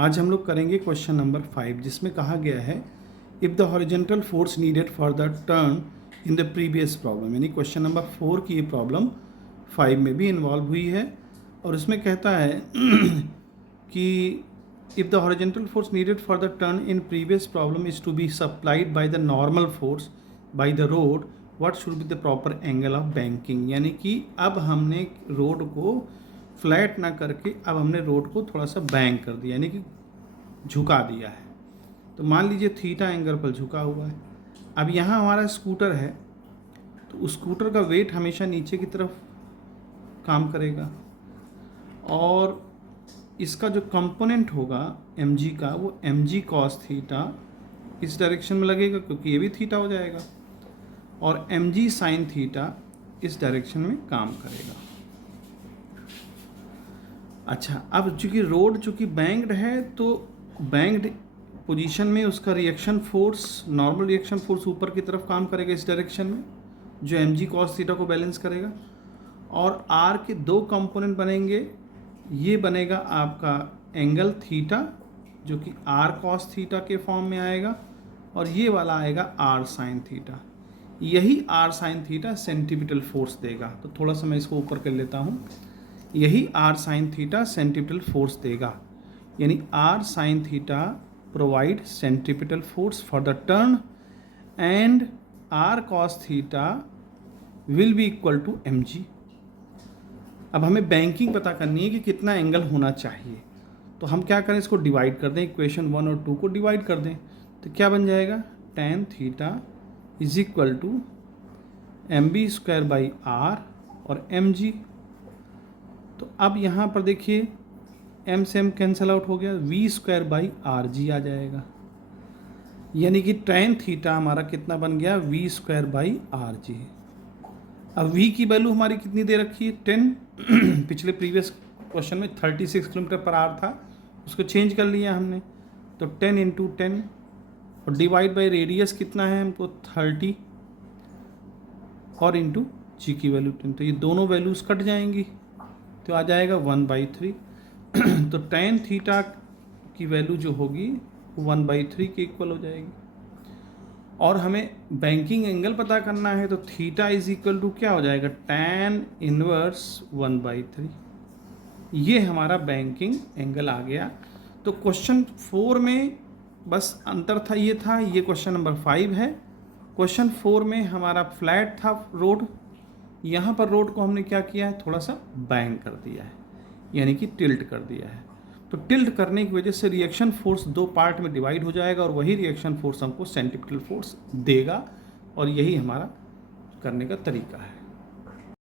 आज हम लोग करेंगे क्वेश्चन नंबर 5, जिसमें कहा गया है if the horizontal force needed for the turn in the previous problem, यानी क्वेश्चन नंबर 4 की ये प्रॉब्लम 5 में भी इन्वॉल्व हुई है। और इसमें कहता है कि if the horizontal force needed for the turn in previous problem is to be supplied by the normal force by the road, what should be the proper angle of banking. यानी कि अब हमने रोड को flat ना करके अब हमने road को थोड़ा सा बैंक कर दिया, यानी कि झुका दिया है। तो मान लीजिए थीटा एंगल पर झुका हुआ है। अब यहाँ हमारा स्कूटर है, तो उस स्कूटर का वेट हमेशा नीचे की तरफ काम करेगा और इसका जो कंपोनेंट होगा mg का, वो mg cos थीटा इस डायरेक्शन में लगेगा क्योंकि ये भी थीटा हो जाएगा, और mg sin थीटा इस डायरेक्शन में काम करेगा। अच्छा, अब चूँकि रोड चूँकि बैंक्ड है, तो बैंक्ड पोजीशन में उसका reaction force, normal reaction force ऊपर की तरफ काम करेगा इस डायरेक्शन में, जो mg cos थीटा को बैलेंस करेगा। और r के दो कंपोनेंट बनेंगे, ये बनेगा आपका एंगल थीटा जो कि r cos थीटा के फॉर्म में आएगा, और ये वाला आएगा r sin थीटा। यही r sin theta centripetal force देगा। तो थोड़ा सा मैं इसको ऊपर कर लेता हूँ। यही r sin theta centripetal force देगा, यानी r sin theta provide centripetal force for the turn and r cos theta will be equal to mg। अब हमें बैंकिंग पता करनी है कि कितना एंगल होना चाहिए। तो हम क्या करें, इसको डिवाइड कर दें, इक्वेशन 1 और 2 को डिवाइड कर दें। तो क्या बन जाएगा, tan theta is equal to mb square by r और mg। तो अब यहाँ पर देखिए m से m कैंसिल आउट हो गया, v स्क्वायर बाई rg आ जाएगा, यानी कि tan थीटा हमारा कितना बन गया, v स्क्वायर बाई rg। अब v की वैल्यू हमारी कितनी दे रखी है, 10। पिछले प्रीवियस क्वेश्चन में 36 किलोमीटर पर आवर था, उसको चेंज कर लिया हमने। तो 10 इंटू 10 और डिवाइड बाई रेडियस कितना है हमको 30 और इंटू जी की वैल्यू 10। तो ये दोनों वैल्यूज कट जाएंगी, तो आ जाएगा 1/3। तो tan थीटा की वैल्यू जो होगी 1/3 के इक्वल हो जाएगी। और हमें बैंकिंग एंगल पता करना है, तो थीटा इज इक्वल टू क्या हो जाएगा, tan इनवर्स 1/3। ये हमारा बैंकिंग एंगल आ गया। तो क्वेश्चन 4 में बस अंतर था, ये था, ये क्वेश्चन नंबर 5 है। क्वेश्चन 4 में हमारा फ्लैट था रोड, यहाँ पर रोड को हमने क्या किया है, थोड़ा सा बैंक कर दिया है, यानी कि टिल्ट कर दिया है। तो टिल्ट करने की वजह से रिएक्शन फोर्स दो पार्ट में डिवाइड हो जाएगा और वही रिएक्शन फोर्स हमको सेंटीपिटल फोर्स देगा, और यही हमारा करने का तरीका है।